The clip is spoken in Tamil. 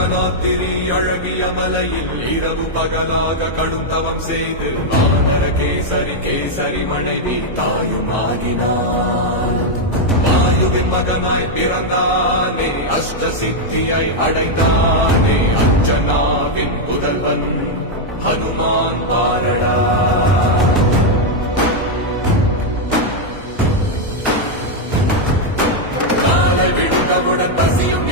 அஞ்சனாத்திரி அழகிய மலையில் இரவு பகலாக கடும் தவம் செய்து வானர கேசரி கேசரி மனைவி தாயுமாகினார். வாயுவின் மகனாய் பிறந்தானே, அஷ்ட சித்தியை அடைந்தானே, அஞ்சனாவின் புதல்வன் ஹனுமான் பாரடா. காலை விழுந்தவுடன் பசியும்